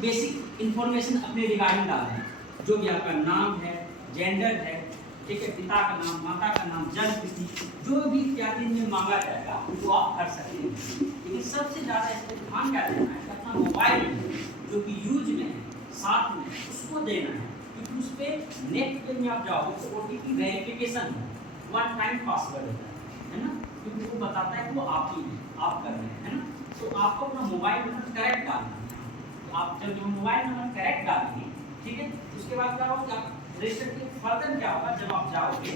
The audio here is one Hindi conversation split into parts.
बेसिक इंफॉर्मेशन अपने रिगार्डिंग डालना है, जो भी आपका नाम है, जेंडर है, ठीक है, पिता का नाम, माता का नाम, जन्म तिथि, जो भी इत्यादि में मांगा जाएगा वो आप कर सकते हैं। लेकिन सबसे ज़्यादा इस पर ध्यान क्या देना है कि अपना मोबाइल जो कि यूज में है साथ में उसको देना है, क्योंकि उस पर नेक्स्ट पे में आप जाओगे तो OTP वेरिफिकेशन है, 1 टाइम पासवर्ड होता है ना, क्योंकि वो बताता है कि वो आप ही आप कर रहे हैं ना। तो आपको अपना मोबाइल नंबर करेक्ट डालना है। तो आप जब मोबाइल नंबर करेक्ट डालेंगे, ठीक है, उसके बाद क्या होगा, आप रजिस्टर के फर्दर क्या होगा, जब आप जाओगे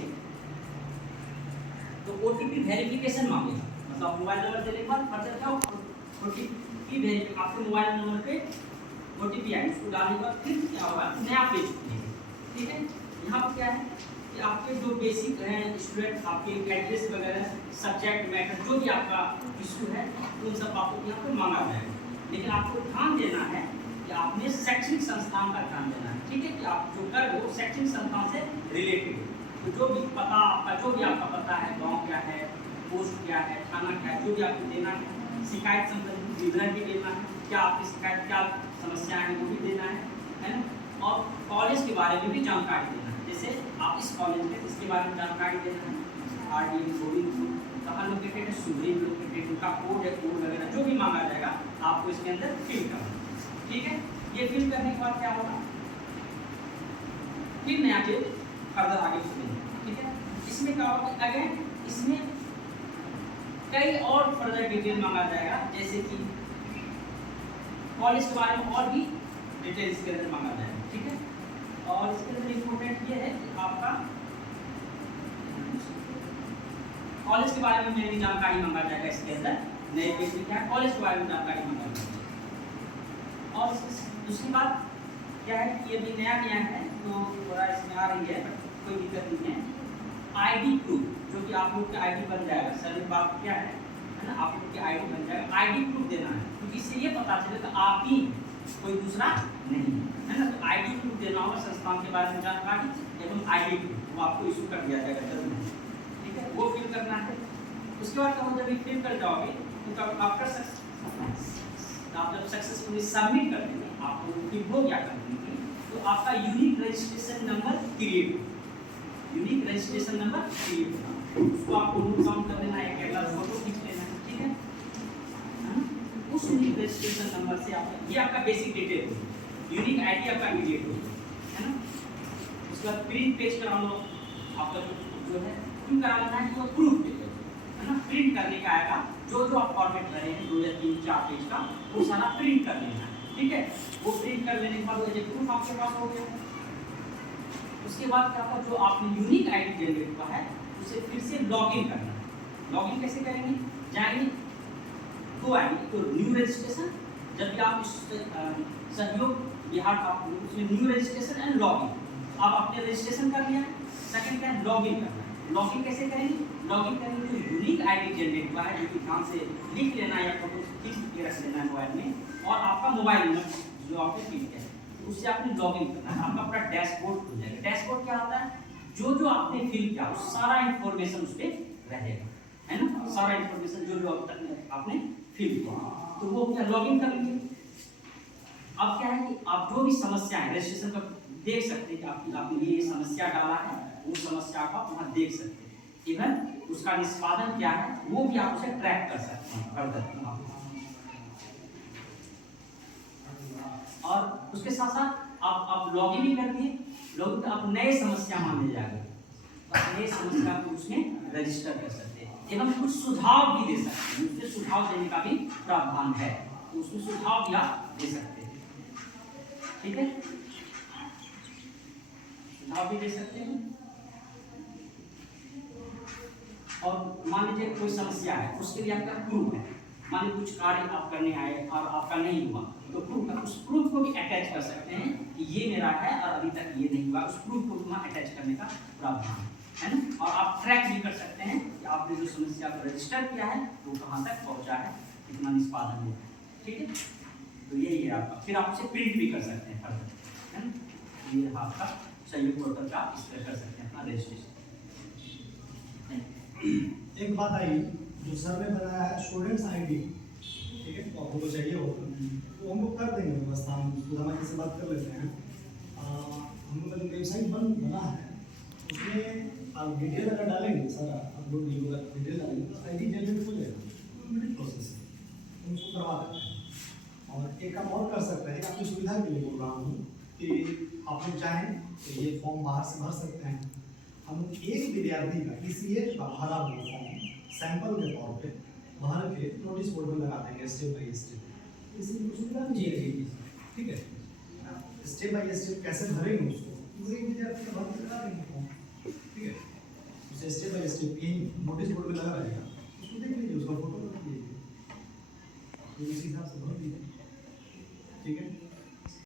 तो OTP वेरिफिकेशन मांगेगा, मतलब मोबाइल नंबर देने के बाद फर्दर क्या होगा, OTP वेरिफिकेशन आपके मोबाइल नंबर पे OTP आएगा, उसको डालने के बाद फिर क्या होगा, नया पेज खुलेगा, ठीक है। यहाँ पर क्या है कि आपके जो बेसिक हैं स्टूडेंट, आपके एड्रेस वगैरह, सब्जेक्ट मैटर, जो भी आपका इशू है उन सब आपको यहाँ पर मांगा जाएगा। लेकिन आपको ध्यान देना है कि आपने शैक्षणिक संस्थान का ध्यान देना है, ठीक है, कि आप जो कर रहे हो शैक्षणिक संस्थान से रिलेटेड हो। तो जो भी पता आपका, जो भी आपका पता है, गांव क्या है, पोस्ट क्या है, थाना क्या है, जो भी आपको देना है, शिकायत संबंधित विवरण भी देना है, क्या आपकी शिकायत, क्या समस्या है वो भी देना है ना। और कॉलेज के बारे में भी जानकारी देना है, जैसे आप इस कॉलेज में इसके बारे में जानकारी देना है, RDM गोविंदपुर कहाँ लोकेटेड है, सुप्रीम लोकेटेड, उनका कोड है, कोड वगैरह जो भी मांगा जाएगा आपको इसके अंदर फिल करना है, ठीक है। ये फिल करने के बाद क्या होगा, फिर नया पेज फर्दर आगे खुलेगा, ठीक है। इसमें क्या होगा, अगेन इसमें कई और फर्दर डिटेल मांगा जाएगा, जैसे कि कॉलेज के बारे में और भी डिटेल इसके अंदर मांगा जाएगा, ठीक है। और इसके अंदर इम्पोर्टेंट ये है कि आपका कॉलेज के बारे में मेरी जानकारी मांगा जाएगा, इसके अंदर नए पेज में क्या है, कॉलेज के बारे में जानकारी मांगा जाएगी। और दूसरी बात क्या है कि ये भी नया है तो थोड़ा इसमें आ रही है, बट कोई दिक्कत नहीं है। ID प्रूफ, जो कि आप लोग का ID बन जाएगा, सर बात क्या है ना, आप लोग की ID बन जाएगा, ID प्रूफ देना है, क्योंकि इससे ये पता चलेगा कि आप ही, कोई दूसरा नहीं है ना। तो ID प्रूफ देना होगा, संस्थान के बारे में जानकारी एवं ID प्रूफ वो आपको इशू कर दिया जाएगा जरूर, ठीक है, वो फिल करना है। उसके बाद क्या होगा, जब फिल कर जाओगे तो आफ्टर आप जब सक्सेसफुली सबमिट कर देंगे, आपको फिर वो क्या कर देंगे, तो आपका यूनिक रजिस्ट्रेशन नंबर क्रिएट होगा, यूनिक रजिस्ट्रेशन नंबर क्रिएट होगा, उसको आपको नोट डाउन कर लेना है, एक अगला फोटो खींच लेना है, ठीक है। उस यूनिक रजिस्ट्रेशन नंबर से आपका, ये आपका बेसिक डिटेल होगी, यूनिक ID आपका क्रिएट होगा, है ना। उसके बाद प्रिंट पेज करा लो, आपका जो है क्यों कराना है, तो प्रूफ पेज है ना, प्रिंट करने का आएगा, जो आप फॉर्मेट कर रहे हैं 2 या 3 4 पेज का, वो सारा प्रिंट कर लेना है, ठीक है। वो प्रिंट कर लेने के बाद वो ये प्रूफ आपके पास हो गया। उसके बाद क्या होगा, जो आपने यूनिक ID जनरेट किया है उसे फिर से लॉगिन करना है। लॉगिन कैसे करेंगे, जाएंगे 2 ID, तो न्यू रजिस्ट्रेशन, जब भी आप सहयोग बिहार का उसमें न्यू रजिस्ट्रेशन एंड लॉगिन, आप आपने रजिस्ट्रेशन कर लिया है। सेकंड क्या है, लॉगिन करना है। लॉगिन कैसे करेंगे, लॉगिन करेंगे तो यूनिक ID जनरेट हुआ है, जो कि ध्यान से लिख लेना है या फोटो खींच के रख लेना है मोबाइल में, और आपका मोबाइल नंबर जो आपने फिल किया है उससे आपने लॉगिन करना है, आपका पूरा डैशबोर्ड खुल जाएगा। डैशबोर्ड क्या होता है, जो आपने फिल किया वो सारा इंफॉर्मेशन उस पर रहेगा, है ना, सारा इंफॉर्मेशन जो अब तक आपने फिल किया, तो वो क्या लॉगिन कर लीजिए। अब क्या है कि आप जो भी समस्या है रजिस्ट्रेशन का देख सकते हैं कि आपने ये समस्या डाला है, वो समस्या को आप वहाँ देख सकते हैं, इवन उसका निष्पादन क्या है वो भी आप उसे ट्रैक कर सकते हैं फर्दर। और उसके साथ साथ आप लॉगिन भी कर दिए, लॉगिन तो आप नए समस्या मानने जाएंगे, तो नए समस्या को उसमें रजिस्टर कर सकते हैं, एवं कुछ सुझाव भी दे सकते हैं, उसमें सुझाव देने का भी प्रावधान है, तो उसमें सुझाव भी आप दे सकते हैं, ठीक है, सुझाव भी दे सकते हैं। और मान लीजिए कोई समस्या है, उसके लिए आपका प्रूफ है, मान लीजिए कुछ कार्य आप करने आए और आपका नहीं हुआ, तो प्रूफ, उस प्रूफ को भी अटैच कर सकते हैं कि ये मेरा है और अभी तक ये नहीं हुआ, उस प्रूफ को वहाँ अटैच करने का प्रावधान है ना। और आप ट्रैक भी कर सकते हैं कि आपने जो समस्या को रजिस्टर किया है वो कहाँ तक पहुँचा है, कितना निष्पादन हुआ है, ठीक है। तो यही है आपका, फिर आप उसे प्रिंट भी कर सकते हैं फर्दर, है ना। ये आपका सहयोग पोर्टल का इस तरह कर सकते हैं अपना रजिस्ट्रेशन। एक बात आई, जो सर ने बताया है स्टूडेंट्स ID, ठीक है, तो आपको तो चाहिए होगा, तो हम लोग कर देंगे व्यवस्था, हम सुदामा जी से बात कर लेते हैं। हम लोग का जो वेबसाइट बना है उसमें आप डिटेल अगर डालेंगे सर, आप लोग डिटेल डालेंगे तो ID जनरेट हो जाएगा, ऑटोमेटिक प्रोसेस है, हम उसको करवा देते हैं। और एक काम और कर सकते हैं, आपकी सुविधा के लिए बोल रहा हूँ कि आप लोग चाहें तो ये फॉर्म बाहर से भर सकते हैं। हम एक विद्यार्थी का PCA का भरा हुआ फॉर्म सैंपल के तौर पे भर के नोटिस बोर्ड में लगा देंगे स्टेप बाई स्टेप, इसलिए सुविधा जी नहीं जी है। जी ठीक है, स्टेप बाई स्टेप कैसे भरेंगे उसको, पूरे विद्यार्थी का भर के लगा देंगे फॉर्म। ठीक है, उसे स्टेप बाई स्टेप यही नोटिस बोर्ड में लगा रहेगा, उसको देख लीजिए, उसका फोटो रख लीजिए, तो इस हिसाब से भर दीजिए।